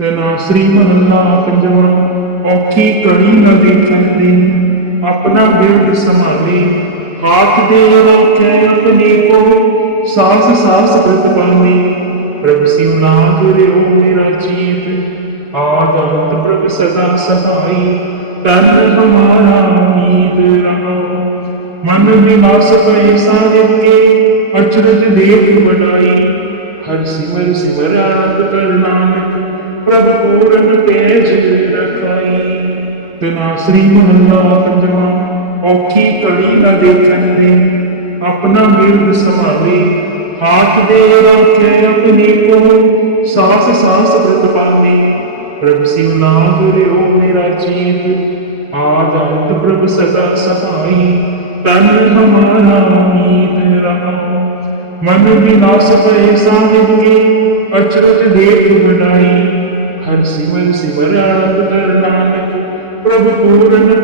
जना श्री महल्ला पंजवा, औखी कड़ी न देखन दिन अपना बिरद समाले हाथ दे रखे अपने को सास सास व्रत पाने प्रभु सिंह नाथ रो मेरा जीत आद अंत प्रभु सदा सहाय तन हमारा नीत रहा। मन विलास पैसा के, अचरज देव बनाई हर सिमर सिमर आद करना ਪ੍ਰਭ ਪੂਰਨ ਤੇਜ ਰਖਾਈ ਤਨਾ ਸ੍ਰੀ ਮਹੱਲਾ ਪੰਜਵਾਂ ਔਖੀ ਕੜੀ ਨਾ ਦੇਖਣ ਦੇ ਆਪਣਾ ਬਿਰਦ ਸੰਭਾਲੇ ਹਾਥ ਦੇ ਰੱਖੇ ਆਪਣੇ ਕੋ ਸਾਸ ਸਾਸ ਪ੍ਰਤਪਾਲੇ ਪ੍ਰਭ ਸਿਉ ਨਾਮ ਗੁਰਿਓ ਮੇਰਾ ਜੀਤ ਆਦੰਤ ਪ੍ਰਭ ਸਦਾ ਸਹਾਈ ਤਨ ਹਮਾਰਾ ਮੀਤ ਰਹਾ ਮਨ ਵਿਨਾਸ਼ ਪਏ ਸਾਹਿਬ ਕੀ ਅਚਰਜ ਦੇਖ ਬਣਾਈ ശിവൻ ശിവരാമനാമത്തിൽ പ്രഭു പൂരനും